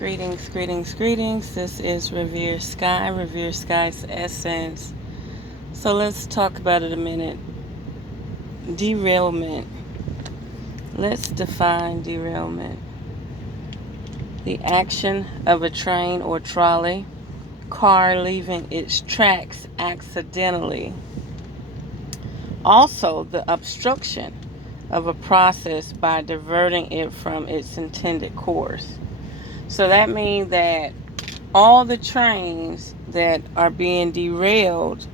Greetings, greetings, greetings. This is Revere Sky, Revere Sky's Essence. So let's talk about it a minute. Derailment. Let's define derailment. The action of a train or trolley car leaving its tracks accidentally. Also, the obstruction of a process by diverting it from its intended course. So that means that all the trains that are being derailed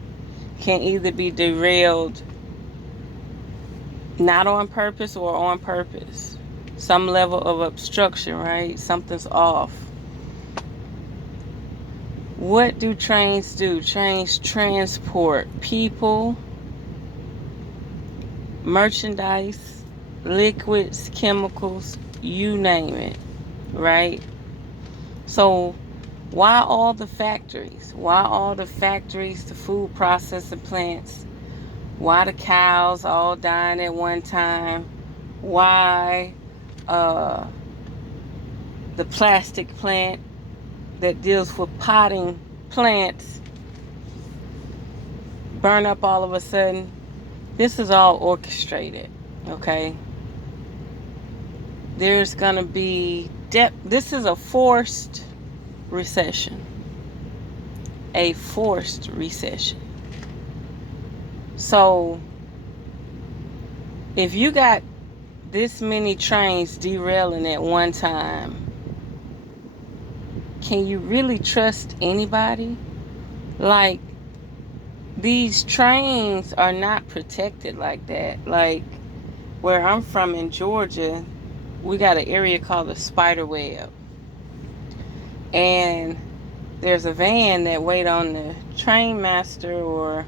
can either be derailed not on purpose or on purpose. Some level of obstruction, right? Something's off. What do trains do? Trains transport people, merchandise, liquids, chemicals, you name it, right? So why all the factories? Why all the factories, the food processing plants? Why the cows all dying at one time? Why the plastic plant that deals with potting plants burn up all of a sudden? This is all orchestrated, okay? There's going to be this is a forced recession. A forced recession. So if you got this many trains derailing at one time, can you really trust anybody? Like, these trains are not protected like that. Like, where I'm from in Georgia, we got an area called the spider web. And there's a van that wait on the train master or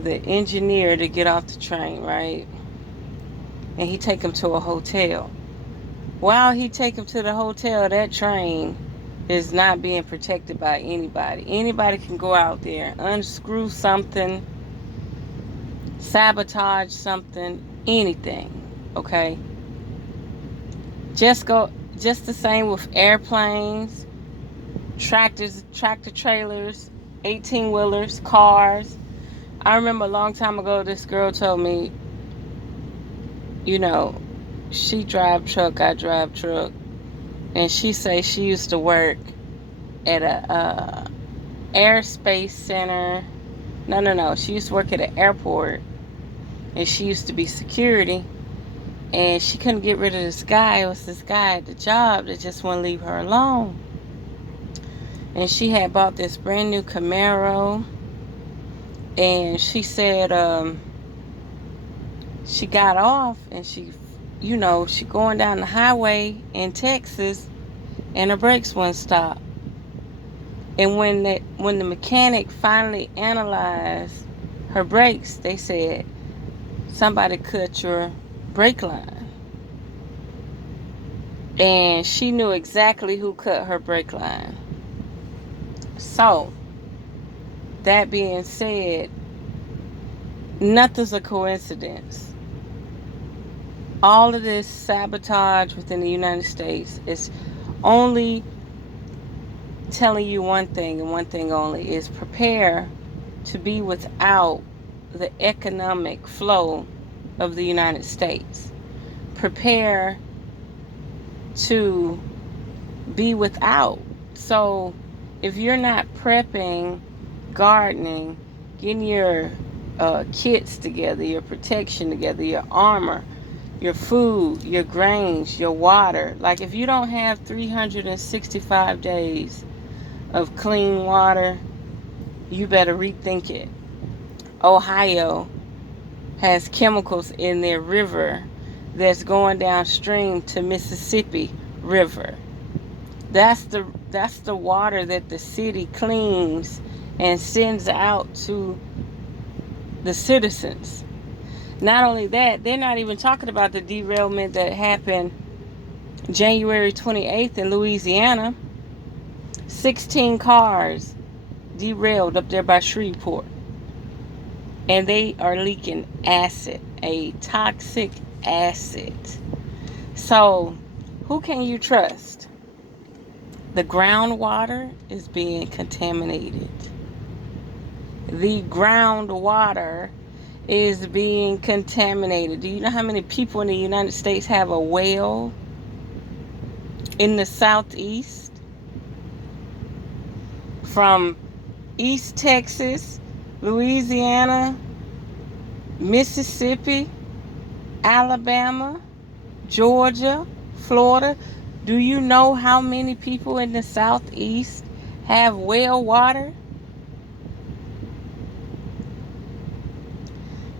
the engineer to get off the train, right? And he take them to a hotel. While he take them to the hotel, that train is not being protected by anybody. Anybody can go out there, unscrew something, sabotage something, anything, okay? Just the same with airplanes, tractor trailers, 18-wheelers, cars. I remember a long time ago, this girl told me, she drive truck, I drive truck. And she say she used to work at a airspace center. No. She used to work at an airport. And she used to be security. And she couldn't get rid of this guy. It was this guy at the job that just wouldn't leave her alone. And she had bought this brand new Camaro. And she said she got off and she going down the highway in Texas and her brakes wouldn't stop. And when the mechanic finally analyzed her brakes, they said, somebody cut your brake line. And she knew exactly who cut her brake line. So, that being said, nothing's a coincidence. All of this sabotage within the United States is only telling you one thing and one thing only, is prepare to be without the economic flow of the United States. Prepare to be without. So if you're not prepping, gardening, getting your kits together, your protection together, your armor, your food, your grains, your water. Like, if you don't have 365 days of clean water, you better rethink it. Ohio has chemicals in their river that's going downstream to Mississippi River. That's the water that the city cleans and sends out to the citizens. Not only that, they're not even talking about the derailment that happened January 28th in Louisiana. 16 cars derailed up there by Shreveport. And they are leaking acid, a toxic acid. So, who can you trust? The groundwater is being contaminated. The groundwater is being contaminated. Do you know how many people in the United States have a well in the southeast? From East Texas, Louisiana, Mississippi, Alabama, Georgia, Florida. Do you know how many people in the southeast have well water?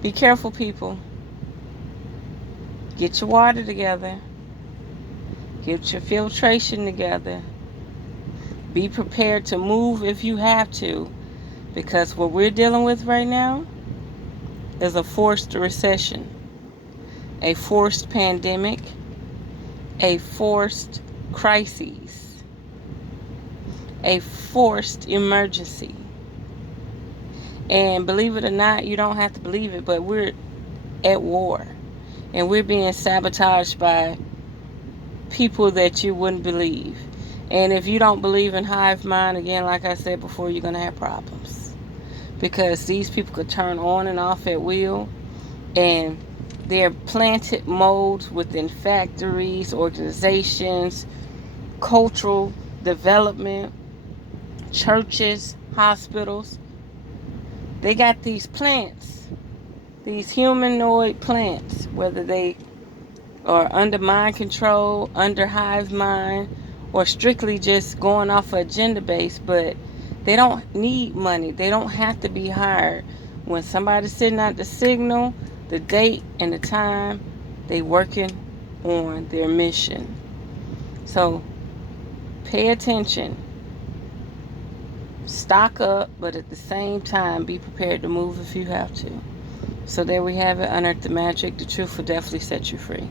Be careful, people. Get your water together. Get your filtration together. Be prepared to move if you have to, because what we're dealing with right now is a forced recession, a forced pandemic, a forced crisis, a forced emergency. And believe it or not, you don't have to believe it, but we're at war. And we're being sabotaged by people that you wouldn't believe. And if you don't believe in hive mind, again, like I said before, you're going to have problems. Because these people could turn on and off at will. And they're planted molds within factories, organizations, cultural development, churches, hospitals. They got these plants, these humanoid plants, whether they are under mind control, under hive mind, or strictly just going off of agenda base, but they don't need money. They don't have to be hired. When somebody's sitting at the signal, the date and the time, they working on their mission. So pay attention. Stock up, but at the same time, be prepared to move if you have to. So there we have it. Unearth the magic. The truth will definitely set you free.